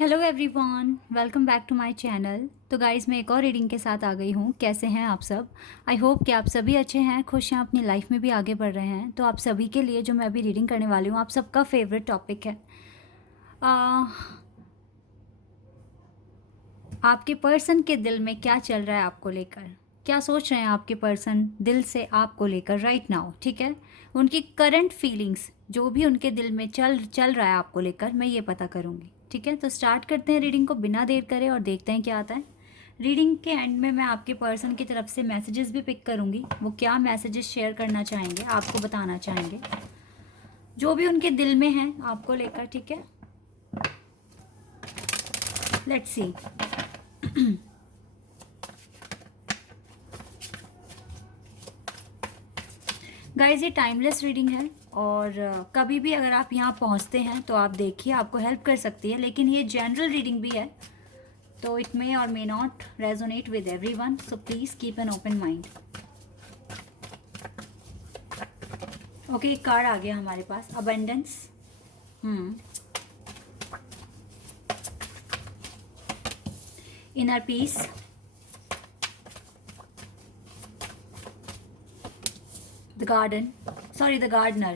Hello everyone, welcome back to my channel. तो guys, मैं एक और रीडिंग के साथ आ गई हूँ। कैसे हैं आप सब? आई होप कि आप सभी अच्छे हैं, खुश हैं, अपनी लाइफ में भी आगे बढ़ रहे हैं। तो आप सभी के लिए जो मैं अभी रीडिंग करने वाली हूँ, आप सबका फेवरेट टॉपिक है। आ, आपके पर्सन के दिल में क्या चल रहा है आपको लेकर, क्या सोच रहे हैं आपके पर्सन दिल से आपको लेकर राइट नाउ, ठीक है। उनकी करंट फीलिंग्स जो भी उनके दिल में चल चल रहा है आपको लेकर, मैं ये पता करूँगी, ठीक है। तो स्टार्ट करते हैं रीडिंग को बिना देर करे और देखते हैं क्या आता है। रीडिंग के एंड में मैं आपके पर्सन की तरफ से मैसेजेस भी पिक करूँगी। वो क्या मैसेजेस शेयर करना चाहेंगे, आपको बताना चाहेंगे, जो भी उनके दिल में है आपको लेकर, ठीक है। Let's see. गाइज, ये टाइमलेस रीडिंग है और कभी भी अगर आप यहाँ पहुँचते हैं तो आप देखिए, आपको हेल्प कर सकती है। लेकिन ये जनरल रीडिंग भी है, तो it may or may not resonate with everyone, so please keep an open mind. Okay, एक कार्ड आ गया हमारे पास, abundance. Inner peace, the garden, sorry, the gardener.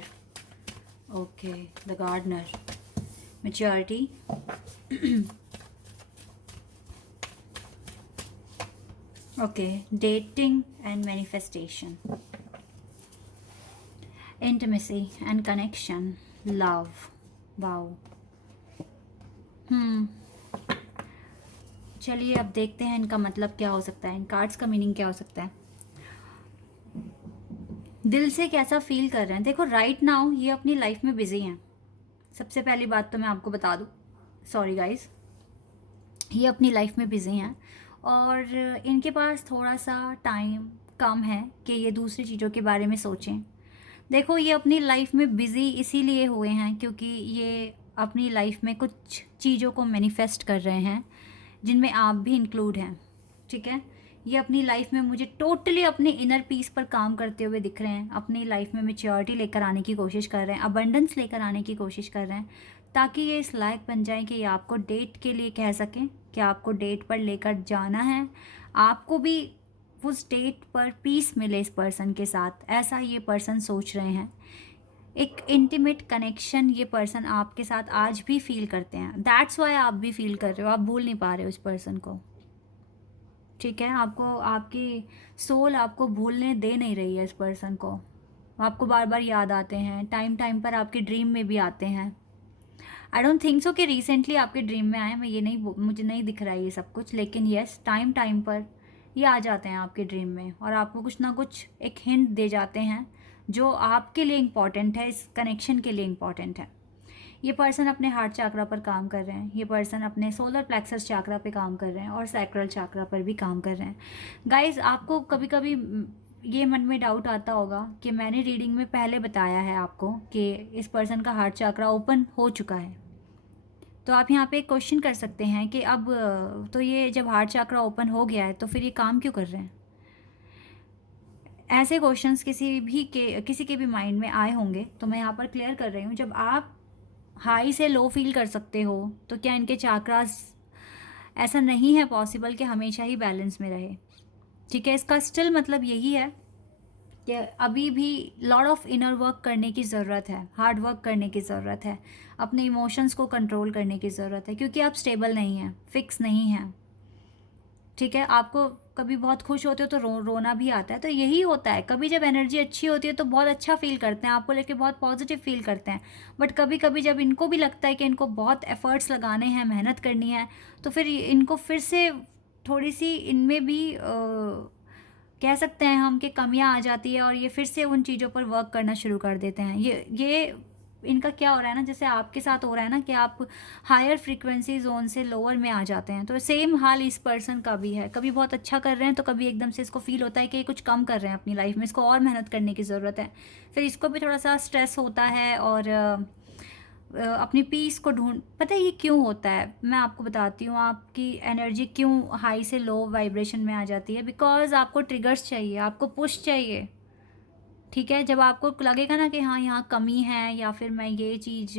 Okay, the gardener. Maturity. Okay, dating and manifestation. Intimacy and connection. Love. Wow. चलिए अब देखते हैं इनका मतलब क्या हो सकता है, इन कार्ड्स का मीनिंग क्या हो सकता है। दिल से कैसा फील कर रहे हैं। देखो, राइट नाउ ये अपनी लाइफ में बिजी हैं। सबसे पहली बात तो मैं आपको बता दूं, सॉरी गाइस, ये अपनी लाइफ में बिजी हैं और इनके पास थोड़ा सा टाइम कम है कि ये दूसरी चीज़ों के बारे में सोचें। देखो, ये अपनी लाइफ में बिजी इसीलिए हुए हैं क्योंकि ये अपनी लाइफ में कुछ चीज़ों को मैनिफेस्ट कर रहे हैं, जिनमें आप भी इंक्लूड हैं, ठीक है। ये अपनी लाइफ में मुझे टोटली अपने इनर पीस पर काम करते हुए दिख रहे हैं। अपनी लाइफ में मैच्योरिटी लेकर आने की कोशिश कर रहे हैं, अबंडेंस लेकर आने की कोशिश कर रहे हैं, ताकि ये इस लायक बन जाएं कि ये आपको डेट के लिए कह सकें कि आपको डेट पर लेकर जाना है। आपको भी उस डेट पर पीस मिले इस पर्सन के साथ, ऐसा ये पर्सन सोच रहे हैं। एक इंटीमेट कनेक्शन ये पर्सन आपके साथ आज भी फील करते हैं। दैट्स वाई आप भी फील कर रहे हो, आप भूल नहीं पा रहे हो उस पर्सन को, ठीक है। आपको आपकी सोल आपको भूलने दे नहीं रही है इस पर्सन को। आपको बार बार याद आते हैं, टाइम टाइम पर आपके ड्रीम में भी आते हैं। आई डोंट थिंक सो कि रिसेंटली आपके ड्रीम में आए, मैं ये नहीं, मुझे नहीं दिख रहा है ये सब कुछ, लेकिन येस, टाइम टाइम पर ये आ जाते हैं आपके ड्रीम में और आपको कुछ ना कुछ एक हिंट दे जाते हैं जो आपके लिए इम्पॉर्टेंट है, इस कनेक्शन के लिए इम्पॉर्टेंट है। ये पर्सन अपने हार्ट चाकरा पर काम कर रहे हैं, ये पर्सन अपने सोलर प्लेक्सस चाकरा पे काम कर रहे हैं और सैक्रल चाकरा पर भी काम कर रहे हैं। गाइज, आपको कभी कभी ये मन में डाउट आता होगा कि मैंने रीडिंग में पहले बताया है आपको कि इस पर्सन का हार्ट चाकरा ओपन हो चुका है। तो आप यहाँ पे एक क्वेश्चन कर सकते हैं कि अब तो ये जब हार्ट चाकरा ओपन हो गया है तो फिर ये काम क्यों कर रहे हैं। ऐसे क्वेश्चंस किसी के भी माइंड में आए होंगे, तो मैं यहाँ पर क्लियर कर रही हूँ। जब आप हाई से लो फील कर सकते हो तो क्या इनके चाक्रास, ऐसा नहीं है पॉसिबल कि हमेशा ही बैलेंस में रहे, ठीक है। इसका स्टिल मतलब यही है कि अभी भी लॉट ऑफ इनर वर्क करने की ज़रूरत है, हार्ड वर्क करने की ज़रूरत है, अपने इमोशंस को कंट्रोल करने की ज़रूरत है, क्योंकि आप स्टेबल नहीं हैं, फिक्स नहीं हैं, ठीक है। आपको कभी बहुत खुश होते हो तो रोना भी आता है, तो यही होता है। कभी जब एनर्जी अच्छी होती है तो बहुत अच्छा फील करते हैं, आपको लेके बहुत पॉजिटिव फील करते हैं। बट कभी कभी जब इनको भी लगता है कि इनको बहुत एफर्ट्स लगाने हैं, मेहनत करनी है, तो फिर इनको फिर से थोड़ी सी इनमें भी कह सकते हैं हम कि कमियां आ जाती है और ये फिर से उन चीज़ों पर वर्क करना शुरू कर देते हैं। ये इनका क्या हो रहा है ना, जैसे आपके साथ हो रहा है ना कि आप हायर फ्रीक्वेंसी जोन से लोअर में आ जाते हैं, तो सेम हाल इस पर्सन का भी है। कभी बहुत अच्छा कर रहे हैं तो कभी एकदम से इसको फील होता है कि ये कुछ कम कर रहे हैं अपनी लाइफ में, इसको और मेहनत करने की ज़रूरत है। फिर इसको भी थोड़ा सा स्ट्रेस होता है और अपनी पीस को ढूंढ, पता है ये क्यों होता है, मैं आपको बताती हूँ। आपकी एनर्जी क्यों हाई से लो वाइब्रेशन में आ जाती है, बिकॉज आपको ट्रिगर्स चाहिए, आपको पुश चाहिए, ठीक है, जब आपको लगेगा ना कि हाँ यहाँ कमी है, या फिर मैं ये चीज़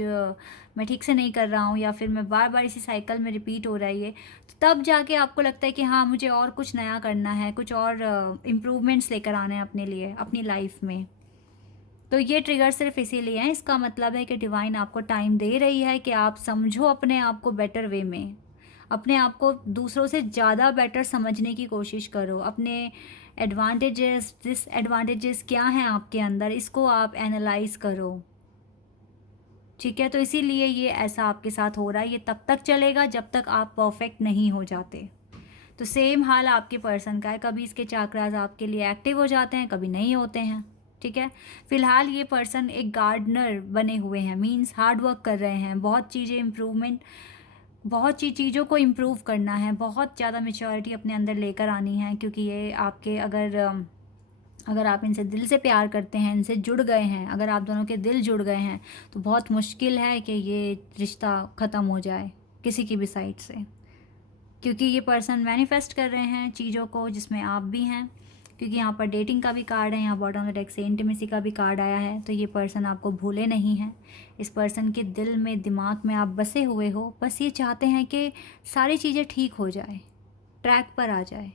मैं ठीक से नहीं कर रहा हूँ, या फिर मैं बार बार इसी साइकिल में रिपीट हो रहा है ये, तो तब जाके आपको लगता है कि हाँ मुझे और कुछ नया करना है, कुछ और इम्प्रूवमेंट्स लेकर आने हैं अपने लिए, अपनी लाइफ में। तो ये ट्रिगर सिर्फ इसीलिए है, इसका मतलब है कि डिवाइन आपको टाइम दे रही है कि आप समझो अपने आप को बेटर वे में, अपने आप को दूसरों से ज़्यादा बेटर समझने की कोशिश करो, अपने एडवांटेजेस डिसएडवांटेजेस क्या हैं आपके अंदर, इसको आप एनालाइज करो। ठीक है, तो इसीलिए ये ऐसा आपके साथ हो रहा है। ये तब तक चलेगा जब तक आप परफेक्ट नहीं हो जाते। तो सेम हाल आपके पर्सन का है, कभी इसके चाक्रास आपके लिए एक्टिव हो जाते हैं, कभी नहीं होते हैं। ठीक है, फिलहाल ये पर्सन एक गार्डनर बने हुए हैं, मींस हार्ड वर्क कर रहे हैं, बहुत चीज़ें इम्प्रूवमेंट, बहुत चीज़ों को इम्प्रूव करना है, बहुत ज़्यादा मेच्योरिटी अपने अंदर लेकर आनी है, क्योंकि ये आपके अगर आप इनसे दिल से प्यार करते हैं, इनसे जुड़ गए हैं, अगर आप दोनों के दिल जुड़ गए हैं, तो बहुत मुश्किल है कि ये रिश्ता ख़त्म हो जाए किसी की भी साइड से, क्योंकि ये पर्सन मैनिफेस्ट कर रहे हैं चीज़ों को, जिसमें आप भी हैं। क्योंकि यहाँ पर डेटिंग का भी कार्ड है, यहाँ बॉटम ऑफ द डेक से इंटीमेसी का भी कार्ड आया है। तो ये पर्सन आपको भूले नहीं हैं, इस पर्सन के दिल में दिमाग में आप बसे हुए हो, बस ये चाहते हैं कि सारी चीज़ें ठीक हो जाए, ट्रैक पर आ जाए।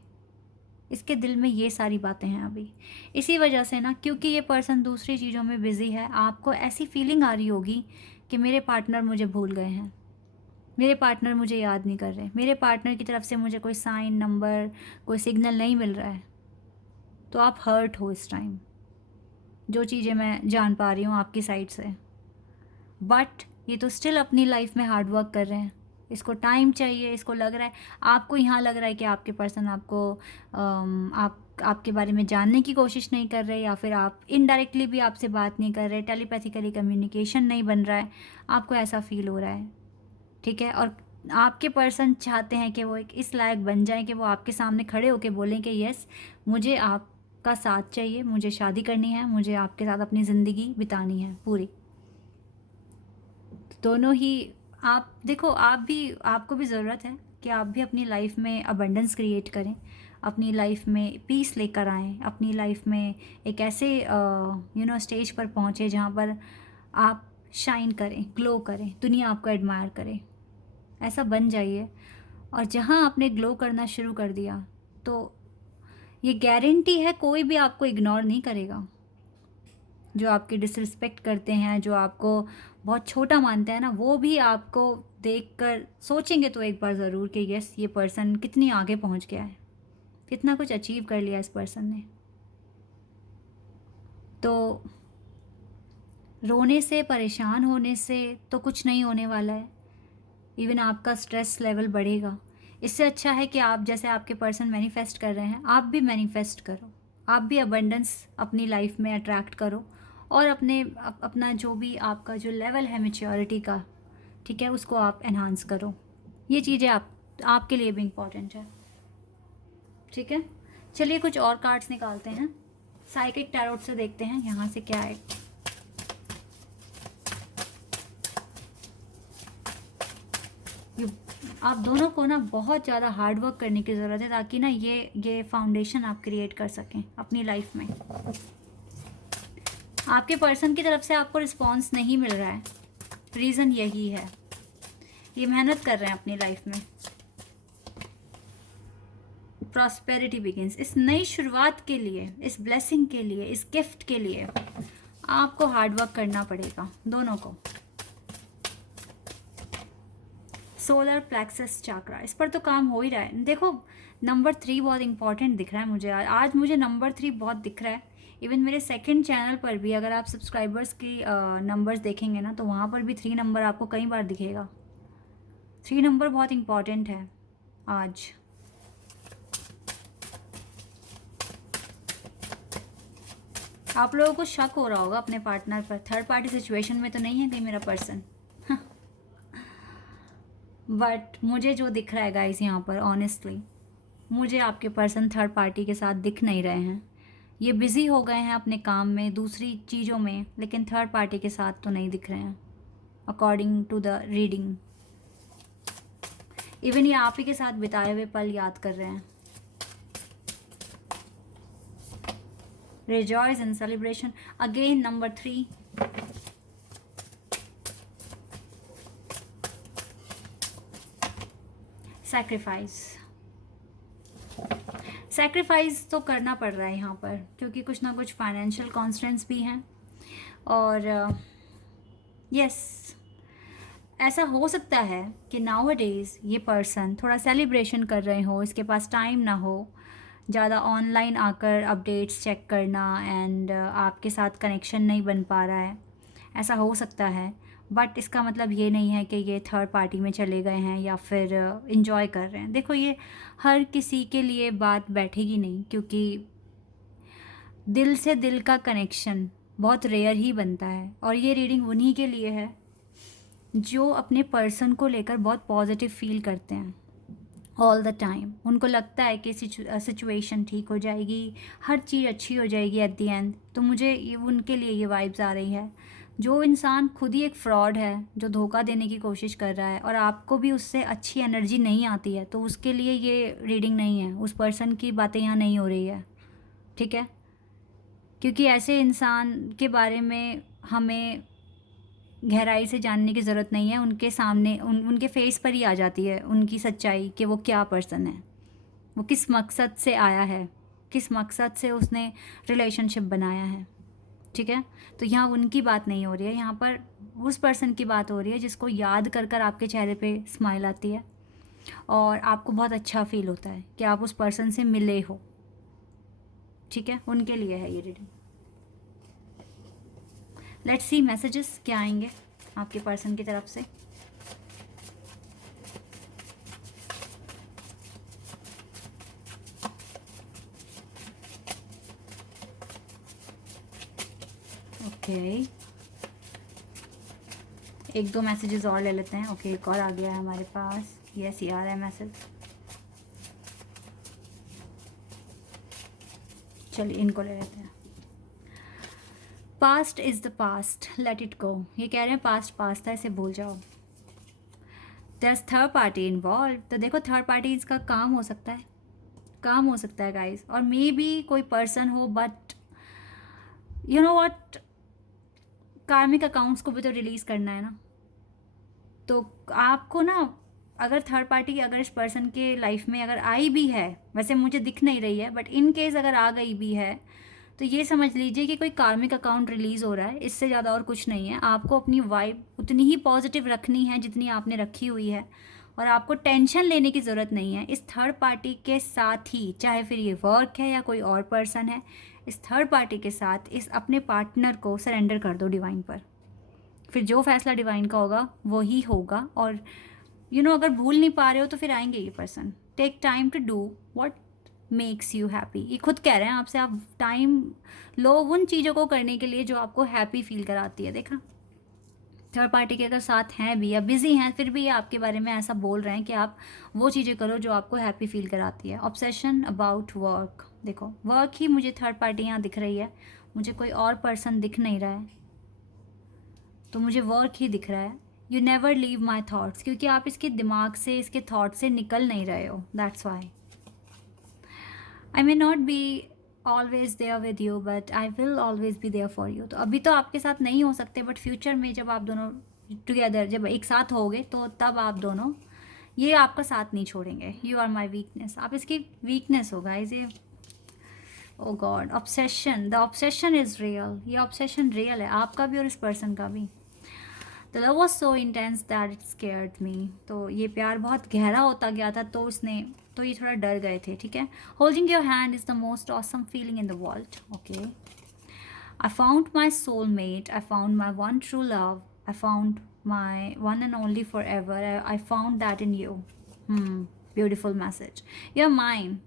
इसके दिल में ये सारी बातें हैं अभी। इसी वजह से ना, क्योंकि ये पर्सन दूसरी चीज़ों में बिज़ी है, आपको ऐसी फीलिंग आ रही होगी कि मेरे पार्टनर मुझे भूल गए हैं, मेरे पार्टनर मुझे याद नहीं कर रहे, मेरे पार्टनर की तरफ से मुझे कोई साइन, नंबर, कोई सिग्नल नहीं मिल रहा है। तो आप हर्ट हो इस टाइम, जो चीज़ें मैं जान पा रही हूँ आपकी साइड से। बट ये तो स्टिल अपनी लाइफ में हार्ड वर्क कर रहे हैं, इसको टाइम चाहिए, इसको लग रहा है, आपको यहाँ लग रहा है कि आपके पर्सन आपको आपके बारे में जानने की कोशिश नहीं कर रहे, या फिर आप इनडायरेक्टली भी आपसे बात नहीं कर रहे, टेलीपैथिकली कम्युनिकेशन नहीं बन रहा है, आपको ऐसा फील हो रहा है। ठीक है, और आपके पर्सन चाहते हैं कि वो एक इस लायक बन जाए कि वो आपके सामने खड़े होकर बोलें कि यस मुझे आपका साथ चाहिए, मुझे शादी करनी है, मुझे आपके साथ अपनी ज़िंदगी बितानी है पूरी। दोनों ही आप देखो, आपको भी ज़रूरत है कि आप भी अपनी लाइफ में अबंडेंस क्रिएट करें, अपनी लाइफ में पीस लेकर आएँ, अपनी लाइफ में एक ऐसे स्टेज पर पहुँचे जहाँ पर आप शाइन करें, ग्लो करें, दुनिया आपको एडमायर करे, ऐसा बन जाइए। और जहाँ आपने ग्लो करना शुरू कर दिया, तो ये गारंटी है कोई भी आपको इग्नोर नहीं करेगा। जो आपकी डिसरिस्पेक्ट करते हैं, जो आपको बहुत छोटा मानते हैं ना, वो भी आपको देखकर सोचेंगे तो एक बार ज़रूर कि यस ये पर्सन कितनी आगे पहुंच गया है, कितना कुछ अचीव कर लिया इस पर्सन ने। तो रोने से, परेशान होने से तो कुछ नहीं होने वाला है, इवन आपका स्ट्रेस लेवल बढ़ेगा। इससे अच्छा है कि आप, जैसे आपके पर्सन मैनिफेस्ट कर रहे हैं, आप भी मैनिफेस्ट करो, आप भी अबंडेंस अपनी लाइफ में अट्रैक्ट करो, और अपना जो भी आपका जो लेवल है मेच्योरिटी का, ठीक है, उसको आप एनहांस करो। ये चीज़ें आपके लिए भी इम्पॉर्टेंट है। ठीक है, चलिए कुछ और कार्ड्स निकालते हैं, साइकिक टैरोट से देखते हैं यहाँ से क्या है। आप दोनों को ना बहुत ज़्यादा हार्ड वर्क करने की ज़रूरत है, ताकि ना ये फाउंडेशन आप क्रिएट कर सकें अपनी लाइफ में। आपके पर्सन की तरफ से आपको रिस्पॉन्स नहीं मिल रहा है, रीज़न यही है, ये मेहनत कर रहे हैं अपनी लाइफ में। प्रॉस्पेरिटी बिगिंस, इस नई शुरुआत के लिए, इस ब्लेसिंग के लिए, इस गिफ्ट के लिए आपको हार्ड वर्क करना पड़ेगा दोनों को। सोलर प्लेक्सस चाक्रा, इस पर तो काम हो ही रहा है। देखो नंबर 3 बहुत इंपॉर्टेंट दिख रहा है मुझे आज मुझे नंबर 3 बहुत दिख रहा है। इवन मेरे सेकंड चैनल पर भी अगर आप सब्सक्राइबर्स की नंबर्स देखेंगे ना, तो वहाँ पर भी 3 नंबर आपको कई बार दिखेगा। 3 नंबर बहुत इंपॉर्टेंट है आज। आप लोगों को शक हो रहा होगा अपने पार्टनर पर, थर्ड पार्टी सिचुएशन में तो नहीं है कहीं मेरा पर्सन। बट मुझे जो दिख रहा है गाइस यहाँ पर, ऑनेस्टली मुझे आपके पर्सन थर्ड पार्टी के साथ दिख नहीं रहे हैं। ये बिज़ी हो गए हैं अपने काम में, दूसरी चीज़ों में, लेकिन थर्ड पार्टी के साथ तो नहीं दिख रहे हैं according to the reading. Even ये आप ही के साथ बिताए हुए पल याद कर रहे हैं। rejoice in celebration. Again, number 3. Sacrifice तो करना पड़ रहा है यहाँ पर, क्योंकि कुछ ना कुछ फाइनेंशियल कॉन्स्टेंट्स भी हैं। और यस, ऐसा हो सकता है कि नाउ डेज ये पर्सन थोड़ा सेलिब्रेशन कर रहे हो, इसके पास टाइम ना हो ज़्यादा ऑनलाइन आकर अपडेट्स चेक करना, एंड आपके साथ कनेक्शन नहीं बन पा रहा है, ऐसा हो सकता है। बट इसका मतलब ये नहीं है कि ये थर्ड पार्टी में चले गए हैं या फिर इन्जॉय कर रहे हैं। देखो, ये हर किसी के लिए बात बैठेगी नहीं, क्योंकि दिल से दिल का कनेक्शन बहुत रेयर ही बनता है। और ये रीडिंग उन्हीं के लिए है जो अपने पर्सन को लेकर बहुत पॉजिटिव फील करते हैं ऑल द टाइम। उनको लगता है कि सिचुएशन ठीक हो जाएगी, हर चीज़ अच्छी हो जाएगी एट द एंड। तो मुझे उनके लिए ये वाइब्स आ रही है। जो इंसान खुद ही एक फ्रॉड है, जो धोखा देने की कोशिश कर रहा है और आपको भी उससे अच्छी एनर्जी नहीं आती है, तो उसके लिए ये रीडिंग नहीं है। उस पर्सन की बातें यहाँ नहीं हो रही है, ठीक है? क्योंकि ऐसे इंसान के बारे में हमें गहराई से जानने की ज़रूरत नहीं है। उनके सामने उनके फेस पर ही आ जाती है उनकी सच्चाई कि वो क्या पर्सन है, वो किस मकसद से आया है, किस मकसद से उसने रिलेशनशिप बनाया है, ठीक है? तो यहाँ उनकी बात नहीं हो रही है, यहाँ पर उस पर्सन की बात हो रही है जिसको याद कर कर आपके चेहरे पे स्माइल आती है और आपको बहुत अच्छा फील होता है कि आप उस पर्सन से मिले हो, ठीक है? उनके लिए है ये रीडिंग। लेट्स सी मैसेजेस क्या आएंगे आपके पर्सन की तरफ से। ओके, एक दो मैसेजेस और ले लेते हैं। ओके, एक और आ गया है हमारे पास। यस, ये आ रहा है मैसेज। चलिए इनको ले लेते हैं। Past is the past, let it go. ये कह रहे हैं पास्ट पास्ट था, इसे भूल जाओ। दस थर्ड पार्टी इन्वॉल्व, तो देखो थर्ड पार्टी इसका काम हो सकता है, काम हो सकता है गाइस। और मे बी कोई पर्सन हो, बट यू नो व्हाट, कार्मिक अकाउंट्स को भी तो रिलीज़ करना है ना। तो आपको ना, अगर थर्ड पार्टी अगर इस पर्सन के लाइफ में अगर आई भी है, वैसे मुझे दिख नहीं रही है, बट इन केस अगर आ गई भी है, तो ये समझ लीजिए कि कोई कार्मिक अकाउंट रिलीज़ हो रहा है। इससे ज़्यादा और कुछ नहीं है। आपको अपनी वाइब उतनी ही पॉजिटिव रखनी है जितनी आपने रखी हुई है, और आपको टेंशन लेने की ज़रूरत नहीं है इस थर्ड पार्टी के साथ ही, चाहे फिर ये वर्क है या कोई और पर्सन है। इस थर्ड पार्टी के साथ इस अपने पार्टनर को सरेंडर कर दो डिवाइन पर, फिर जो फैसला डिवाइन का होगा वही होगा। और अगर भूल नहीं पा रहे हो तो फिर आएंगे ये person. Take time to do what makes you happy. ये खुद कह रहे हैं आपसे, आप टाइम लो उन चीज़ों को करने के लिए जो आपको हैप्पी फील कराती है। देखा, थर्ड पार्टी के अगर साथ हैं भी या बिजी हैं, फिर भी ये आपके बारे में ऐसा बोल रहे हैं कि आप वो चीज़ें करो जो आपको हैप्पी फील कराती है। ऑब्सेशन अबाउट वर्क, देखो वर्क ही मुझे थर्ड पार्टी यहाँ दिख रही है, मुझे कोई और पर्सन दिख नहीं रहा है, तो मुझे वर्क ही दिख रहा है। You never leave my thoughts, क्योंकि आप इसके दिमाग से, इसके थाट से निकल नहीं रहे हो, that's why. I may not be always there with you, but I will always be there for you. तो अभी तो आपके साथ नहीं हो सकते, बट फ्यूचर में जब आप दोनों टुगेदर, जब एक साथ होगे, तो तब आप दोनों, ये आपका साथ नहीं छोड़ेंगे। यू आर माई वीकनेस, आप इसकी वीकनेस हो गाइस। ये oh god, obsession, the obsession is real. ये ऑब्सेशन रियल है, आपका भी और इस पर्सन का भी। The love was so intense that it scared me, तो ये प्यार बहुत गहरा होता गया था, तो ये थोड़ा डर गए थे, ठीक है। Holding your hand is the most awesome feeling in the world, okay. I found my soul mate, I found my one true love, I found my one and only forever, I found that in you. Beautiful message. You are mine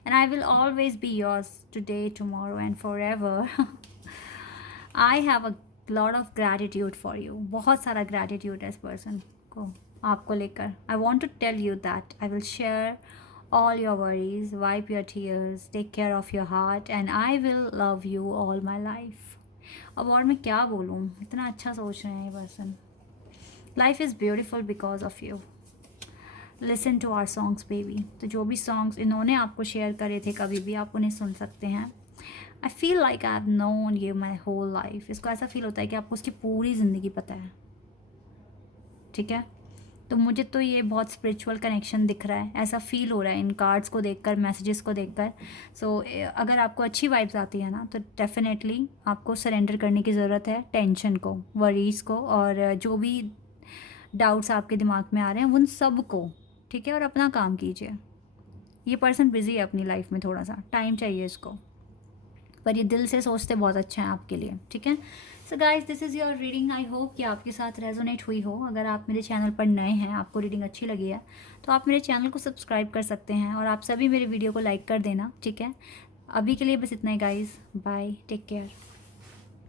and I will always be yours today, tomorrow and forever. I have a lot of gratitude for you. बहुत सारा gratitude है इस person को आपको लेकर. I want to tell you that I will share all your worries, wipe your tears, take care of your heart, and I will love you all my life. अब और मैं क्या बोलूँ, इतना अच्छा सोच रहे हैं ये person. Life is beautiful because of you. Listen to our songs baby. तो जो भी सॉन्ग्स इन्होंने आपको शेयर करे थे, कभी भी आप उन्हें सुन सकते हैं। I feel like I have known you my whole life. इसको ऐसा फील होता है कि आपको उसकी पूरी ज़िंदगी पता है, ठीक है। तो मुझे तो ये बहुत स्पिरिचुअल कनेक्शन दिख रहा है, ऐसा फील हो रहा है इन कार्ड्स को देखकर, मैसेजेस को देखकर। सो अगर आपको अच्छी वाइब्स आती है ना, तो डेफिनेटली आपको सरेंडर करने की ज़रूरत है टेंशन को, वरीज़ को, और जो भी डाउट्स आपके दिमाग में आ रहे हैं उन सब को, ठीक है। और अपना काम कीजिए। ये पर्सन बिज़ी है अपनी लाइफ में, थोड़ा सा टाइम चाहिए इसको, पर ये दिल से सोचते बहुत अच्छा है आपके लिए, ठीक है। So guys, this is your reading. I hope कि आपके साथ रेजोनेट हुई हो। अगर आप मेरे चैनल पर नए हैं, आपको रीडिंग अच्छी लगी है, तो आप मेरे चैनल को सब्सक्राइब कर सकते हैं, और आप सभी मेरे वीडियो को लाइक कर देना, ठीक है। अभी के लिए बस इतना ही गाइस, बाय, टेक केयर।